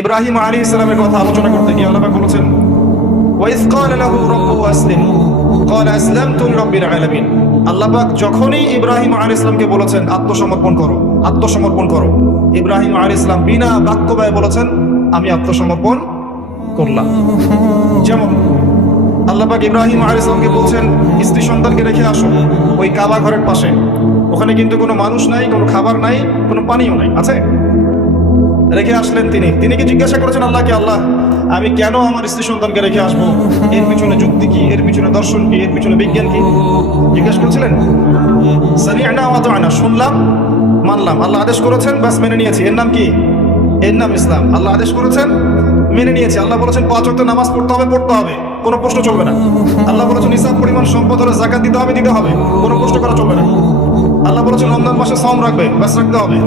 ইব্রাহিম আলাইহিস সালামের কথা আলোচনা করতে গিয়ে আল্লাহ পাক বলেছেন, ওয়াইজ ক্বালা লাহু রাব্বুহু আসলিম ক্বালা আসলামতু লিরাব্বিল আলামিন। আল্লাহ পাক যখনই ইব্রাহিম আলাইহিস সালামকে বলেছেন আত্মসমর্পণ করো, আত্মসমর্পণ করো, ইব্রাহিম আলাইহিস সালাম বিনা বাক্য ব্যয়ে বলেছেন আমি আত্মসমর্পণ করলাম। যেমন আল্লাহ পাক ইব্রাহিম আলাইহিস সালামকে বলছেন স্ত্রী সন্তানকে রেখে আসো ওই কাবা ঘরের পাশে, ওখানে কিন্তু কোনো মানুষ নাই, কোনো খাবার নাই, কোনো পানিও নাই, আছে? রেখে আসলেন তিনি কি জিজ্ঞাসা করেছেন আল্লাহকে, আল্লাহ আমি কেন আমার স্ত্রী সন্তানকে রেখে আসবো, এর পিছনে যুক্তি কি, এর পিছনে দর্শন কি, এর পিছনে বিজ্ঞান কি? জিজ্ঞাসা করেছিলেন? সামি'না ওয়া আতা'না, শুনলাম মানলাম, আল্লাহ আদেশ করেছেন বাস মেনে নিয়েছি, এর নাম কি? এর নাম ইসলাম। আল্লাহ আদেশ করেছেন মেনে নিয়েছি, আল্লাহ বলেছেন 5 ওয়াক্ত নামাজ পড়তে হবে, কোনো প্রশ্ন চলবে না। আল্লাহ বলেছেন নিসাব পরিমাণ সম্পদ হলে যাকাত দিতে হবে, কোনো প্রশ্ন করা চলবে না। আল্লাহ বলেছেন রমজান মাসে সাওম রাখবে, বাস রাখতে হবে,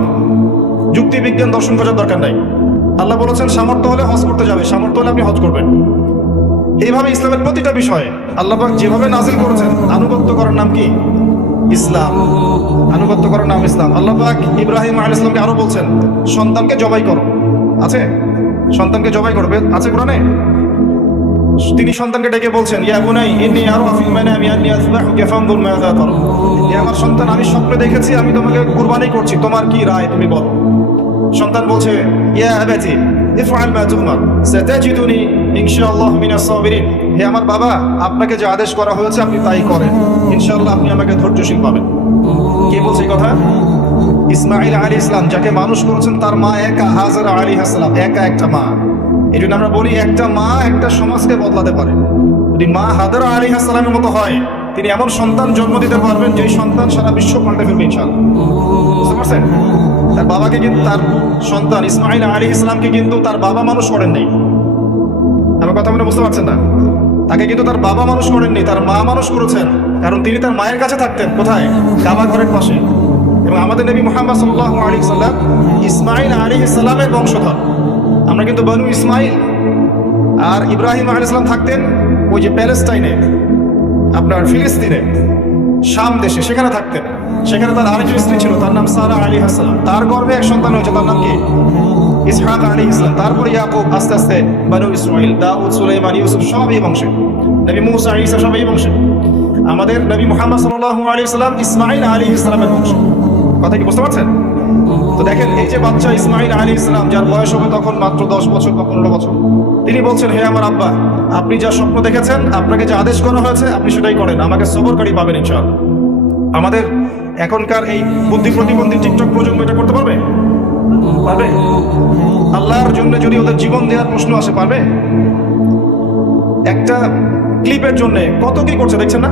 যুক্তি বিজ্ঞান দর্শন খোঁজার দরকার নাই। আল্লাহ বলেছেন সামর্থ্য হলে হজ করতে যাবে, সামর্থ্য হলে আপনি হজ করবেন। এইভাবে ইসলামের প্রতিটা বিষয়ে আল্লাহ পাক যেভাবে নাজিল করেছেন আনুগত্য করার নাম কি? ইসলাম। আনুগত্য করার নাম ইসলাম। আল্লাহ পাক ইব্রাহিম আলাইহিস সালামকে আরো বলছেন সন্তানকে জবাই করো, আছে? সন্তানকে জবাই করবে, আছে কোরআনে? তিনি সন্তানকে ডেকে বলছেন ইয়া বুনাই ইন্নী আরা ফিল মানামি আন্নী আযবাহুকা ফানজুর মাযা তারা। হে আমার সন্তান, আমি স্বপ্নে দেখেছি আমি তোমাকে কুরবানি করছি, তোমার কি রায় তুমি বলো। সন্তান বলছে ইয়া আবাতি ইফআল মা তুমার সাতাজিদুনি ইনশাআল্লাহ মিনাস সাবিরিন। হে আমার বাবা, আপনাকে যে আদেশ করা হয়েছে আপনি তাই করেন, ইনশাআল্লাহ আপনি আমাকে ধৈর্যশীল পাবেন। কে বলছে এই কথা? ইসমাঈল আলাইহিস সালাম, যাকে মানুষ করেছেন তার মা একা, হাজারা আলাইহিস সালাম, একা একটা মা। এই জন্য আমরা বলি একটা মা একটা সমাজকে বদলাতে পারে। যদি মা হাজারা আলাইহিস সালামের মতো হয়, তিনি এমন সন্তান জন্ম দিতে পারবেন যে সন্তান সারা বিশ্ব পাল্টে ফেলবে ইনশাআল্লাহ। বুঝতে পারছেন? তার বাবাকে কিন্তু, তার সন্তান ইসমাঈল আলাইহিস সালামকে কিন্তু তার বাবা মানুষ করেন নাই। আমার কথা মনে বুঝতে পারছেন না? তাকে কিন্তু তার বাবা মানুষ করেননি, তার মা মানুষ করেছেন। কারণ তিনি তার মায়ের কাছে থাকতেন, কোথায়? কাবা ঘরের পাশে। এবং আমাদের নবী মুহাম্মদ সাল্লাল্লাহু আলাইহি ওয়াসাল্লাম ইসমাঈল আলাইহিস সালামের বংশধর। আমরা কিন্তু বনু ইসমাঈল। আর ইব্রাহিম আলাইহিস সালাম থাকতেন ওই যে প্যালেস্টাইনে, আপনার ফিলিস্তিনে, শাম দেশে, সেখানে থাকতেন। সেখানে তার আরেকজন স্ত্রী ছিল, তার নাম সারা আলাইহিস সালাম। তার গর্ভে এক সন্তান হয়েছে, তার নাম কি? ইসহাক আলাইহিস সালাম। তারপরে ইয়াকুব, আস্তে আস্তে বনু ইসমাঈল, দাউদ, সুলাইমান, ইউসুফ সব এই বংশে। নবী মুসা, ঈসা সব এই বংশে। আমাদের নবী মুহাম্মদ সাল্লাল্লাহু আলাইহি ওয়াসাল্লাম ইসমাঈল আলাইহিস সালামের বংশ। কথা কি বুঝতে পারছেন? তো দেখেন এই যে বাচ্চা ইসমাঈল আলাইহিস সালাম, যার বয়স হবে তখন মাত্র 10 বছর বা 15 বছর, তিনি বলছেন হে আমার আব্বা, আপনি যা স্বপ্ন দেখেছেন, আপনাকে যে আদেশ করা হয়েছে আপনি সেটাই করেন, আমাকে সবরকারী পাবেন ইনশাআল্লাহ। আমাদের এখনকার এই বুদ্ধি প্রতিবন্ধী টিকটক প্রজন্ম এটা করতে পারবে? পারবে? আল্লাহর জন্য যদি ওদের জীবন দেওয়ার প্রশ্ন আসে, পারবে? একটা ক্লিপের জন্য কত কি করছে দেখছেন না?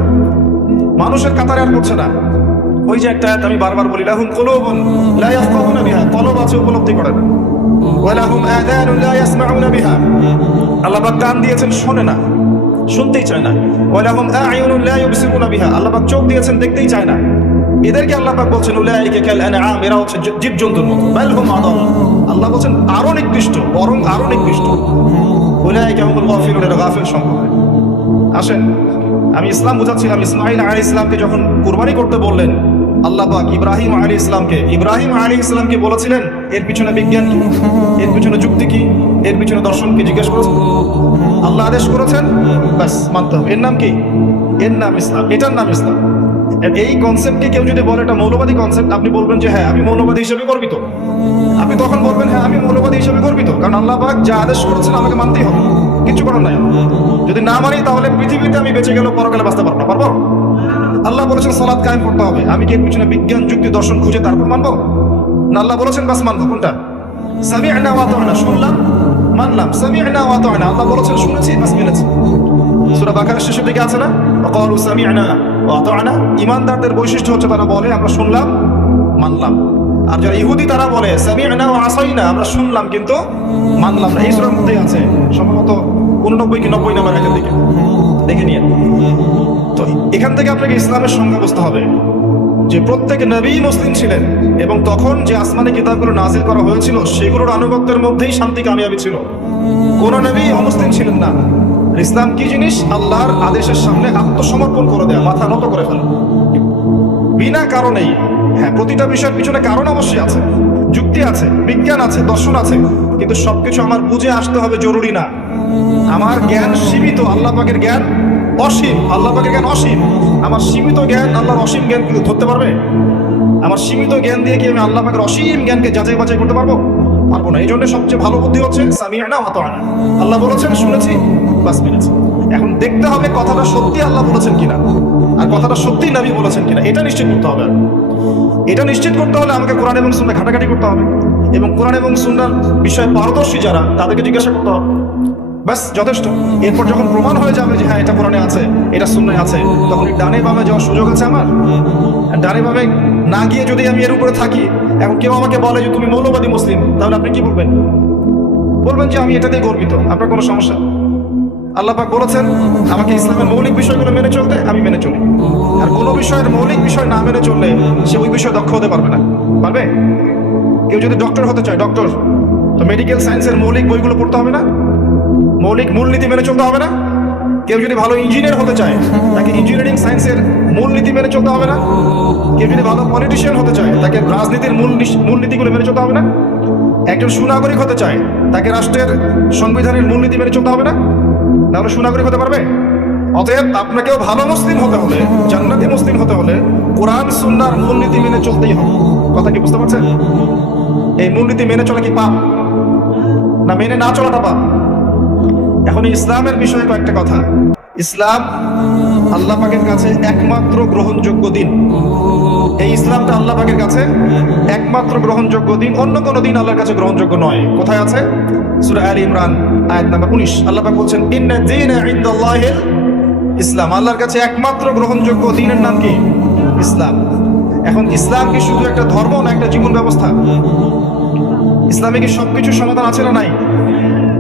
মানুষের কাতারে আর করছে না। ওই যে একটা আমি বারবার বলি, লাহুম কুলুবুন লা ইয়াফকাহুনা বিহা, কলব আছে উপলব্ধি করে না। ওয়া লাহুম আযানুন লা ইয়াসমাউনা বিহা, আল্লাহ পাক কান দিয়েছেন শোনে না, শুনতেই চায় না। ওয়া লাহুম আ'য়ুনুন লা ইউবসিরুনা বিহা, আল্লাহ পাক চোখ দিয়েছেন দেখতেই চায় না। এদেরকে আল্লাহ পাক বলছেন উলাইকা কাল আনআম, এরা হচ্ছে জীবজন্তুর মতো। বাল হুম আদাল, আল্লাহ বলছেন আরো নিকৃষ্ট, বরং আরো নিকৃষ্ট। উলাইকা হুমুল গাফিলুন, এরা গাফিল সম্প্রদায়। আসেন, আমি ইসলাম বুঝাচ্ছিলাম। ইসমাঈল আলাইহিস সালামকে যখন কুরবানি করতে বললেন আল্লাহ পাক ইব্রাহিম আলাইহিস সালামকে বলেছিলেন এর পিছনে বিজ্ঞান কি, এর পিছনে যুক্তি কি, এর পিছনে দর্শন কি জিজ্ঞেস করেছেন। আল্লাহ আদেশ করেছেন, বাস মানতে হবে। এর নাম কি? এর নাম ইসলাম। এটার নাম ইসলাম। এই কনসেপ্টকে কেউ যদি বলে এটা মৌলবাদী কনসেপ্ট, আপনি বলবেন যে হ্যাঁ আমি মৌলবাদী হিসেবে গর্বিত। আপনি তখন বলবেন হ্যাঁ আমি মৌলবাদী হিসেবে গর্বিত, কারণ আল্লাহ পাক যা আদেশ করেছেন আমাকে মানতেই হবে, কিছু করার নাই। যদি না মানি তাহলে পৃথিবীতে আমি বেঁচে গেলেও পরকালে বাঁচতে পারবো না। পারবো? আল্লাহ বলেছেন সালাত কায়েম করতে হবে, আমি কি এর পিছনে বিজ্ঞান যুক্তি দর্শন খুঁজে তারপর মানবো? না, আল্লাহ বলেছেন বাস মানবো। কোনটা? সামি'না ওয়া আতা'না, শুনলাম মানলাম। সামি'না ওয়া আতা'না, আল্লাহ বলেছেন শুনেছি বাস মেনেছি। সূরা বাকারার শেষের দিকে আছে না, ক্বালু সামি'না ওয়া আতা'না। ঈমানদারদের বৈশিষ্ট্য হচ্ছে তারা বলে আমরা শুনলাম মানলাম। আর যারা ইহুদি তারা বলে সামি'না ওয়া আসাইনা, আমরা শুনলাম কিন্তু মানলাম না। এই সূরার মধ্যেই আছে সম্ভবত 89 কি 90 নাম্বার আয়াতের দিকে, দেখে নিয়ে। তো এখান থেকে আপনাকে ইসলামের সংজ্ঞা বুঝতে হবে যে প্রত্যেক নবী মুসলিম ছিলেন, এবং তখন যে আসমানি কিতাবগুলো নাজিল করা হয়েছিল সেগুলোর আনুগত্যের মধ্যেই শান্তি কামিয়াবি ছিল। কোন নবী অমুসলিম ছিলেন না। ইসলাম কি জিনিস? আল্লাহর আদেশের সামনে আত্মসমর্পণ করে দেয়া, মাথা নত করে ফেলা, বিনা কারণেই। হ্যাঁ, প্রতিটা বিষয়ের পিছনে কারণ অবশ্যই আছে। যুক্তি আছে, বিজ্ঞান আছে, দর্শন আছে, কিন্তু সবকিছু আমার বুঝে আসতে হবে জরুরি না। আমার জ্ঞান সীমিত, আল্লাহ পাকের জ্ঞান অসীম। আল্লাহ পাকের জ্ঞান অসীম, আমার সীমিত জ্ঞান আল্লাহর অসীম জ্ঞান কি ধরতে পারবে? আমার সীমিত জ্ঞান দিয়ে কি আমি আল্লাহ পাকের অসীম জ্ঞানকে যাচাই বাছাই করতে পারবো? পারবো না। এই জন্য সবচেয়ে ভালো বুদ্ধি হচ্ছে সামিআনা ওয়া আতা'না। আল্লাহ বলেছেন, শুনেছি, বাস মেনেছি। এখন দেখতে হবে কথাটা সত্যি আল্লাহ বলেছেন কিনা, আর কথাটা সত্যি নবী বলেছেন কিনা, এটা নিশ্চিত করতে হবে। এটা নিশ্চিত করতে হলে আমাকে কোরআন এবং সুন্নাহ ঘাটাঘাটি করতে হবে, এবং কোরআন এবং সুন্নাহর বিষয়ে পারদর্শী যারা, তাদেরকে জিজ্ঞাসা করতে হবে, ব্যাস যথেষ্ট। এরপর যখন প্রমাণ হয়ে যাবে যে হ্যাঁ এটা কোরআনে আছে, এটা সুন্নাহে আছে, তখন ডানে বামে যাওয়ার সুযোগ আছে আমার। ডানে বামে না গিয়ে যদি আমি এর উপরে থাকি, এখন কেউ আমাকে বলে যে তুমি মৌলবাদী মুসলিম, তাহলে আপনি কি বলবেন? বলবেন যে আমি এটাতেই গর্বিত, আপনার কোনো সমস্যা? আল্লাহ পাক বলেছেন আমাকে ইসলামের মৌলিক বিষয়গুলো মেনে চলতে, আমি মেনে চলি। আর কোনো বিষয়ের মৌলিক বিষয় না মেনে চললে সে ওই বিষয়ে দক্ষ হতে পারবে না। পারবে? কেউ যদি ডক্টর হতে চায়, ডক্টর, তো মেডিকেল সায়েন্সের মৌলিক বইগুলো পড়তে হবে না? মৌলিক মূলনীতি মেনে চলতে হবে না? কেউ যদি ভালো ইঞ্জিনিয়ার হতে চায়, তাকে ইঞ্জিনিয়ারিং সায়েন্সের মূলনীতি মেনে চলতে হবে না? কেউ যদি ভালো পলিটিশিয়ান হতে চায়, তাকে রাজনীতির মূলনীতিগুলো মেনে চলতে হবে না? একজন সুনাগরিক হতে চায়, তাকে রাষ্ট্রের সংবিধানের মূলনীতি মেনে চলতে হবে না? তাহলে সুনাগরিক হতে পারবে? অতএব আপনাকেও ভালো মুসলিম হতে হলে, জান্নাতি মুসলিম হতে হলে কোরআন সুন্নাহর মূলনীতি মেনে চলতেই হবে। কথা কি বুঝতে পারছেন? এই মূলনীতি মেনে চলা কি পাপ, না মেনে না চলাটা পাপ? এখন ইসলামের বিষয়ে কয়েকটা কথা। ইসলাম আল্লাহ পাকের কাছে একমাত্র গ্রহণযোগ্য দিন। এই ইসলামটা আল্লাহ পাকের কাছে একমাত্র গ্রহণযোগ্য দিন, অন্য কোনো দিন আল্লাহর কাছে গ্রহণযোগ্য নয়। কোথায় আছে? সূরা আলে ইমরান আয়াত নাম্বার 19। আল্লাহ পাক বলছেন ইন্না দীনা ইনদাল্লাহিল ইসলাম। আল্লাহর কাছে একমাত্র গ্রহণযোগ্য দিনের নাম কি? ইসলাম। এখন ইসলাম কি শুধু একটা ধর্ম, না একটা জীবন ব্যবস্থা? ইসলামে কি সবকিছু সমাধান আছে না নাই?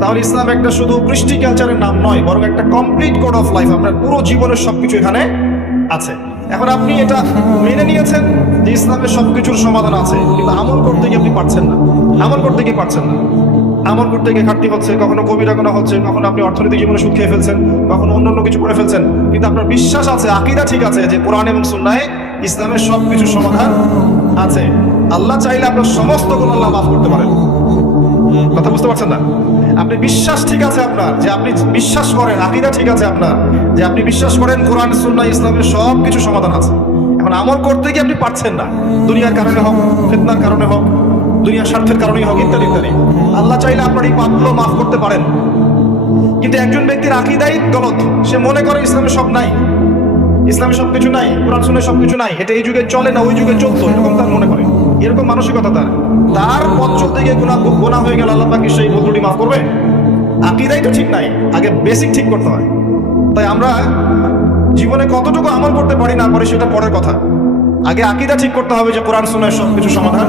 তাহলে ইসলাম একটা শুধু কৃষ্টি কালচারের নাম নয়, বরং একটা কমপ্লিট কোড অফ লাইফ। আপনার পুরো জীবনের সবকিছু এখানে আছে। এখন আপনি এটা মেনে নিয়েছেন যে ইসলামের সবকিছুর সমাধান আছে, কিন্তু আমল করতে গিয়ে আপনি পারছেন না। আমল করতে গিয়ে পারছেন না। আমল করতে গিয়ে ঘাটতি হচ্ছে, কখনো কবিরা গুনাহ হচ্ছে, কখনো আপনি অর্থনৈতিক জীবনে সুদ খেয়ে ফেলছেন, কখনো অন্যান্য কিছু করে ফেলছেন, কিন্তু আপনার বিশ্বাস আছে, আকীদা ঠিক আছে যে কোরআন এবং সুন্নাহে ইসলামের সবকিছু সমাধান আছে। আল্লাহ চাইলে আপনার সমস্ত গুনাহ আল্লাহ মাফ করতে পারেন। কথা বুঝতে পারছেন না? আপনি বিশ্বাস ঠিক আছে আপনার, যে আপনি বিশ্বাস করেন, আকীদা ঠিক আছে আপনার, যে আপনি বিশ্বাস করেন কোরআন সুন্নাহ ইসলামের সব কিছু সমাধান আছে। এখন আমল করতে গিয়ে আপনি পারছেন না, দুনিয়ার কারণে হোক, ফিতনার কারণে হোক, দুনিয়ার স্বার্থের কারণেই হোক, ইত্যাদি ইত্যাদি। আল্লাহ চাইলে আপনার এই পাপগুলো মাফ করতে পারেন। কিন্তু একজন ব্যক্তির আকীদাই গলত, সে মনে করে ইসলামে সব নাই, ইসলামে সবকিছু নাই, কোরআন সুন্নাহে সবকিছু নাই, এটা এই যুগে চলে না, ওই যুগে চলতো, এরকম তার মনে করে। এরকম মানসিকতা তার পথ চলতে গিয়ে গুনাহ হয়ে গেল, আল্লাহ পাক কি সেই বদলটি মাফ করবে? আকীদাই তো ঠিক নাই, আগে বেসিক ঠিক করতে হয়। তাই আমরা জীবনে কতটুকু আমল করতে পারি না পারি সেটা পরের কথা। আগে আকীদা ঠিক করতে হবে যে কোরআন সুন্নাহে সবকিছু সমাধান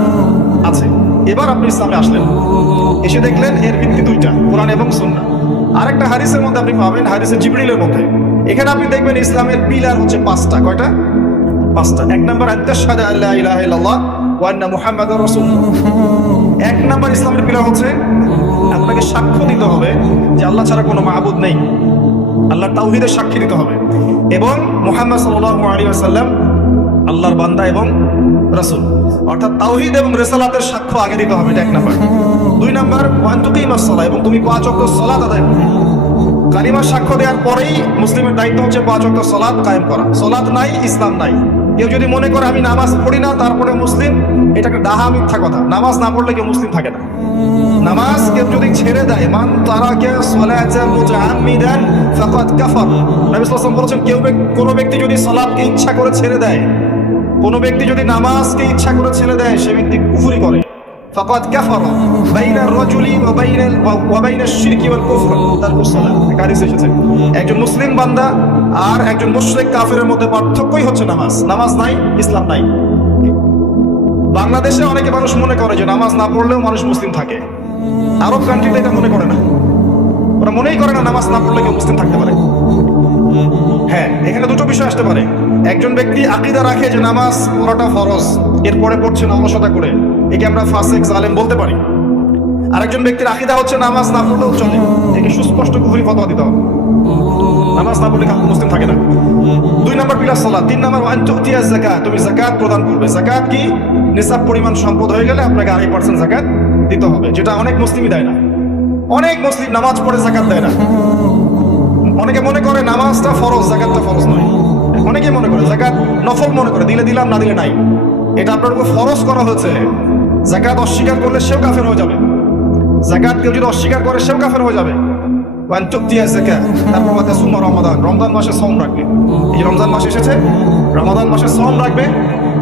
আছে। এবার আপনি ইসলামে আসলেন, এসে দেখলেন এর ভিত্তি দুইটা, কোরআন এবং সুন্নাহ। আরেকটা হাদিসের মধ্যে আপনি পাবেন, হাদিসে জিবরিলের মধ্যে। এখানে আপনি দেখবেন ইসলামের পিলার হচ্ছে 5টা। কয়টা? 5টা। 1 নাম্বার আনতাশহাদু আল্লা ইলাহা ইল্লাল্লাহ ওয়া আন্না মুহাম্মাদুর রাসূলুল্লাহ। 1 নাম্বার ইসলামের পিলার হচ্ছে আপনাকে সাক্ষ্য দিতে হবে যে আল্লাহ ছাড়া কোনো মাবুদ নেই, আল্লাহর তাওহীদের সাক্ষী দিতে হবে, এবং মুহাম্মদ সাল্লাল্লাহু আলাইহি ওয়াসাল্লাম আল্লাহর বান্দা এবং রাসূল। অর্থাৎ তাওহীদ এবং রিসালাতের সাক্ষ্য আগে দিতে হবে, এটা 1 নাম্বার। 2 নাম্বার ওয়া তুকিমাস সালাহ, এবং তুমি 5 ওয়াক্ত সালাত আদায় করবে। কালিমার সাক্ষ্য দেওয়ার পরেই মুসলিমের দায়িত্ব হচ্ছে 5 ওয়াক্ত সালাত কায়েম করা। সালাত নাই, ইসলাম নাই। কেউ যদি মনে করে আমি নামাজ পড়ি না তারপরে মুসলিম, এটা একটা ডাহা মিথ্যা কথা। নামাজ না পড়লে কেউ মুসলিম থাকে না। নামাজ কেউ যদি ছেড়ে দেয়, মান তারাকা সালাতান মুতাআম্মিদান ফাকাদ কাফার। নবী সাল্লাল্লাহু আলাইহি ওয়াসাল্লাম বলেছেন, কোনো ব্যক্তি যদি সালাতকে ইচ্ছা করে ছেড়ে দেয়, কোনো ব্যক্তি যদি নামাজকে ইচ্ছা করে ছেড়ে দেয়, সে ব্যক্তি কুফরি করে। ফাকাদ কাফারা বাইনার রাজুলি ওয়া বাইনাশ শিরকি ওয়াল কুফর তারকুস সালাত। হাদিস এসেছে একজন মুসলিম বান্দা আর একজন মুশরিক কাফেরের মধ্যে পার্থক্যই হচ্ছে নামাজ। নামাজ নাই, ইসলাম নাই। বাংলাদেশে অনেকে মানুষ মনে করে যে নামাজ না পড়লেও মানুষ মুসলিম থাকে। আরব কান্ট্রিতে এটা মনে করে না, ওরা মনেই করে না নামাজ না পড়লে কেউ মুসলিম থাকতে পারে। হ্যাঁ, এখানে দুটো বিষয় আসতে পারে। একজন ব্যক্তি আকীদা রাখে যে নামাজ পড়াটা ফরজ, এরপরে পড়ছে না অলসতা করে, একে আমরা ফাসিক জালেম বলতে পারি। আরেকজন ব্যক্তির আকীদা হচ্ছে নামাজ না পড়লেও চলে, একে সুস্পষ্ট কুফরি ফতোয়া দিতে হবে, নামাজ না পড়লে মুসলিম থাকে না। 2 নম্বর পিলার সালাত। 3 নম্বর ওয়ান তুতিয়া যাকাত, তুমি যাকাত প্রদান করবে। যাকাত কি? নিসাব পরিমাণ সম্পদ হয়ে গেলে আপনাকে 2.5% যাকাত দিতে হবে, যেটা অনেক মুসলিমই দেয় না। অনেক মুসলিম নামাজ পড়ে যাকাত দেয় না। অনেকে মনে করে নামাজটা ফরজ, যাকাতটা ফরজ নয়। অনেকে মনে করে যাকাত নফল মনে করে, দিলে দিলাম না দিলে নাই। এটা আপনার উপর ফরজ করা হয়েছে। যাকাত অস্বীকার করলে সেও কাফের হয়ে যাবে। যাকাত কেউ যদি অস্বীকার করে সেও কাফের হয়ে যাবে। ওয়ান তুতিয়া যাকাত, তারপর ওয়াতাসুম রমাদান, রমজান মাসে সওম রাখবে। এই যে রমজান মাস এসেছে, রমাদান মাসে সওম রাখবে,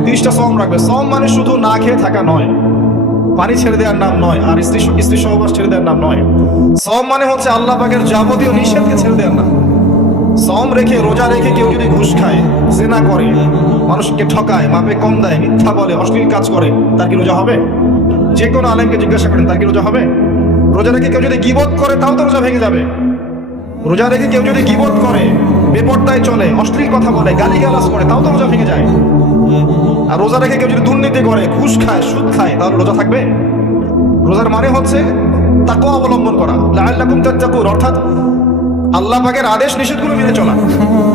30টা সওম রাখবে। সওম মানে শুধু না খেয়ে থাকা নয়, পানি ছেড়ে দেওয়ার নাম নয়, আর স্ত্রী সহবাস ছেড়ে দেওয়ার নাম নয়। সওম মানে হচ্ছে আল্লাহ পাকের যাবতীয় নিষেধকে ছেড়ে দেওয়ার নাম। সওম রেখে, রোজা রেখে কেউ যদি ঘুষ খায়, জিনা করে, মানুষকে ঠকায়, মাপে কম দেয়, মিথ্যা বলে, অশ্লীল কাজ করে, তার কি রোজা হবে? যে কোনো আলেমকে জিজ্ঞাসা করেন, তার কি রোজা হবে? রোজা রেখে কেউ যদি গীবত করে, তাও তো রোজা ভেঙে যাবে। রোজা রেখে কেউ যদি গীবত করে, বেপরদায় চলে, অশ্লীল কথা বলে, গালিগালাজ করে, তাও তো রোজা ভেঙে যায়। আর রোজা রেখে কেউ যদি দুর্নীতি করে, ঘুষ খায়, সুদ খায়, তাহলে রোজা থাকবে? রোজার মানে হচ্ছে তাকওয়া অবলম্বন করা, লাআল্লাকুম তাত্তাকুন, অর্থাৎ আল্লাহ পাকের আদেশ নিষেধগুলো মেনে চলা।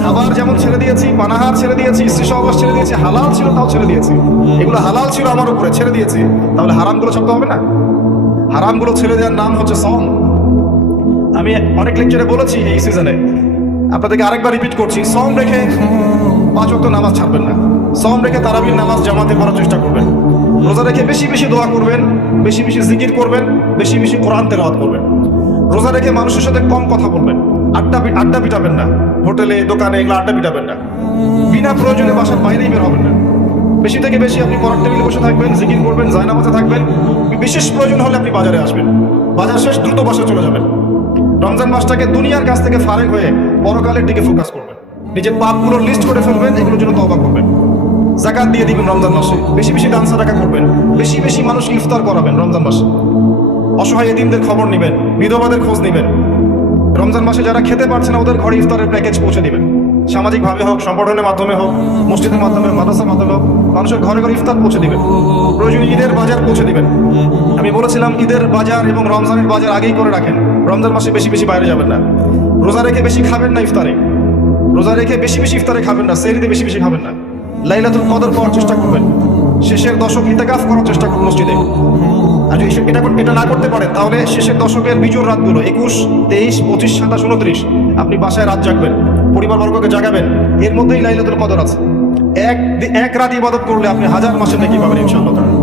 খাবার যেমন ছেড়ে দিয়েছি, পানাহার ছেড়ে দিয়েছি, স্ত্রী সহবাস ছেড়ে দিয়েছি, হালাল ছিল তাও ছেড়ে দিয়েছি। এগুলো হালাল ছিল আমার উপরে, ছেড়ে দিয়েছি, তাহলে হারামগুলো ছাড়তে হবে না? হারামগুলো ছেড়ে দেওয়ার নাম হচ্ছে সওম। আমি অনেক লেকচারে বলেছি এই সিজনে, আপনাদেরকে আরেকবার রিপিট করছি, সওম রেখে 5 ওয়াক্ত নামাজ ছাড়বেন না। সওম রেখে তারাবির নামাজ জামাতে পড়ার চেষ্টা করবেন। রোজা রেখে বেশি বেশি দোয়া করবেন, বেশি বেশি জিকির করবেন, বেশি বেশি কোরআন তেলাওয়াত করবেন। রোজা রেখে মানুষের সাথে কম কথা বলবেন, আড্ডা পিটাবেন না, হোটেলে দোকানে এগুলো আড্ডা পিটাবেন না। বিনা প্রয়োজনে বাসার বাইরেই বের হবেন না। বেশি থেকে বেশি আপনি পড়ার টেবিলে বসে থাকবেন, জিকির করবেন, জায়নামাজে থাকবেন। বিশেষ প্রয়োজন হলে আপনি বাজারে আসবেন, বাজার শেষ দ্রুত বাসায় চলে যাবেন। রমজান মাসটাকে দুনিয়ার কাছ থেকে ফারেক হয়ে পরকালের দিকে ফোকাস করবেন। নিজের পাপগুলোর লিস্ট করে ফেলবেন, এগুলোর জন্য তওবা করবেন। যাকাত দিয়ে দিবেন রমজান মাসে, বেশি বেশি দান সাদাকা করবেন, বেশি বেশি মানুষকে ইফতার করাবেন রমজান মাসে। অসহায় এতিমদের খবর নেবেন, বিধবাদের খোঁজ নেবেন। রমজান মাসে যারা খেতে পারছে না, ওদের ঘরে ইফতারের প্যাকেজ পৌঁছে দিবেন। সামাজিকভাবে হোক, সংগঠনের মাধ্যমে হোক, মসজিদের মাধ্যমে, মাদ্রাসার মাধ্যমে হোক, মানুষের ঘরে ঘরে ইফতার পৌঁছে দিবেন। প্রয়োজনে ঈদের বাজার পৌঁছে দিবেন। আমি বলেছিলাম ঈদের বাজার এবং রমজানের বাজার আগেই করে রাখেন, রমজান মাসে বেশি বেশি বাইরে যাবেন না। রোজা রেখে বেশি খাবেন না ইফতারে, রোজা রেখে বেশি বেশি ইফতারে খাবেন না, সেহরিতে বেশি বেশি খাবেন না। লাইলাতুল কদর পাওয়ার চেষ্টা করবেন, শেষের দশক ইতিকাফ করার চেষ্টা করুন মসজিদে। আর যদি এটা না করতে পারেন, তাহলে শেষের দশকের বিজোর রাতগুলো 21, 23, 25, 27, 29 আপনি বাসায় রাত জাগবেন, পরিবারবর্গকে জাগাবেন। এর মধ্যেই লাইলাতুল কদর আছে। এক রাত ইবাদত করলে আপনি 1000 মাসের নেকি পাবেন ইনশাআল্লাহ তাআলা।